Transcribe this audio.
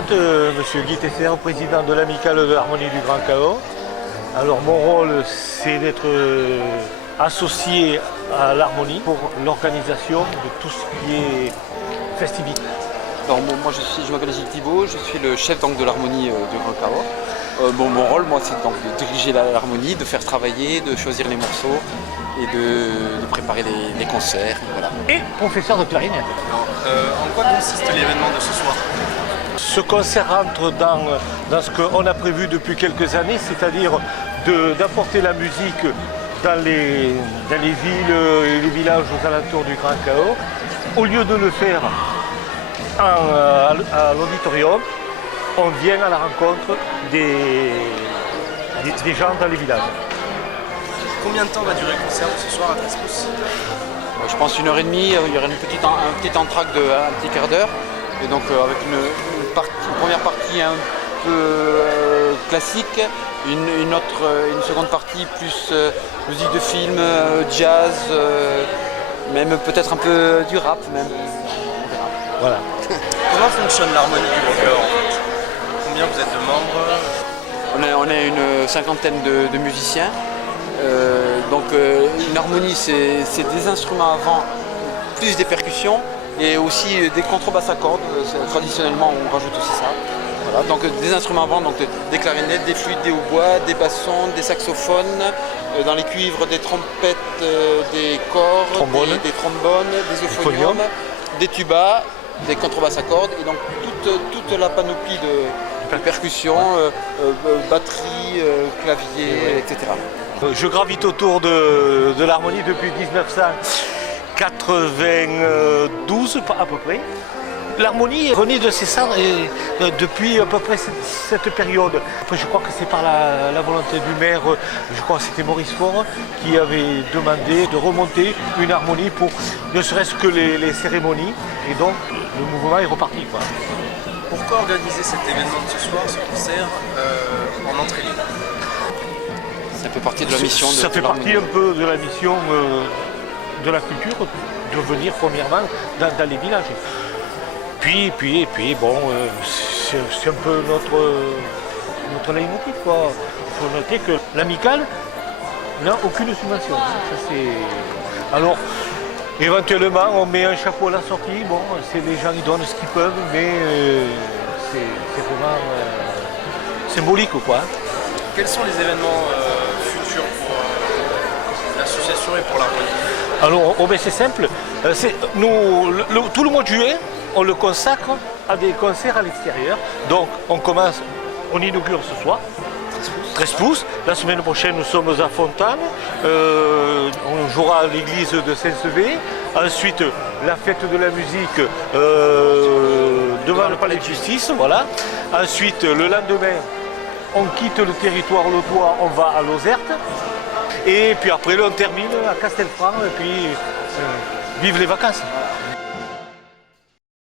présente, Monsieur Guy Tesser, président de l'Amicale de l'Harmonie du Grand Cahors. Alors mon rôle, c'est d'être associé à l'harmonie pour l'organisation de tout ce qui est festivité. Alors, moi je m'appelle Gilles Thibault, je suis le chef de l'harmonie du Grand Cahors. Mon rôle, moi, c'est donc de diriger l'harmonie, de faire travailler, de choisir les morceaux et de préparer les concerts. Voilà. Et professeur de clarinette. En quoi consiste l'événement de ce soir? Ce concert rentre dans ce qu'on a prévu depuis quelques années, c'est-à-dire d'apporter la musique dans les villes et les villages aux alentours du Grand Cahors. Au lieu de le faire à l'auditorium, on vient à la rencontre des gens dans les villages. Combien de temps va durer le concert de ce soir à Trespousse? Je pense 1h30, il y aura un petit entracte de un petit quart d'heure. Et donc avec une première partie un peu classique, une seconde partie plus musique de film, jazz, même peut-être un peu du rap même. Voilà. Comment fonctionne l'harmonie du Grand Cahors en fait? Combien vous êtes de membres? On est une cinquantaine de musiciens. Une harmonie, c'est des instruments avant, plus des percussions et aussi des contrebasses à cordes. Traditionnellement, on rajoute aussi ça. Voilà, donc des instruments avant, donc des clarinettes, des flûtes, des hautbois, des bassons, des saxophones, dans les cuivres, des trompettes, des corps, des trombones, des euphoniums, des tubas, des contrebasses à cordes et donc toute la panoplie de percussions, batterie, clavier, etc. Je gravite autour de l'harmonie depuis 1992 à peu près. L'harmonie renaît de ses cendres depuis à peu près cette période. Après, je crois que c'est par la volonté du maire, je crois que c'était Maurice Faure, qui avait demandé de remonter une harmonie pour ne serait-ce que les cérémonies. Et donc le mouvement est reparti, quoi. Pourquoi organiser cet événement de ce soir, ce concert, en entrée libre? Ça fait partie de la mission. Ça fait partie un peu de la mission de la culture, de venir premièrement dans les villages. Puis bon, c'est un peu notre leitmotiv, quoi. Il faut noter que l'amicale n'a aucune subvention. Ça, alors, éventuellement, on met un chapeau à la sortie. Bon, c'est les gens qui donnent ce qu'ils peuvent, mais c'est vraiment symbolique, quoi. Quels sont les événements futurs pour l'association et pour l'harmonie? Alors, c'est simple. Tout le mois de juillet, on le consacre à des concerts à l'extérieur. Donc, on inaugure ce soir, Trespousse. La semaine prochaine, nous sommes à Fontane. On jouera à l'église de Saint-Sevé. Ensuite, la fête de la musique devant le palais de justice. Voilà. Ensuite, le lendemain, on quitte le territoire lotois, on va à Lozerte. Et puis après, on termine à Castelfranc. Et puis, vive les vacances.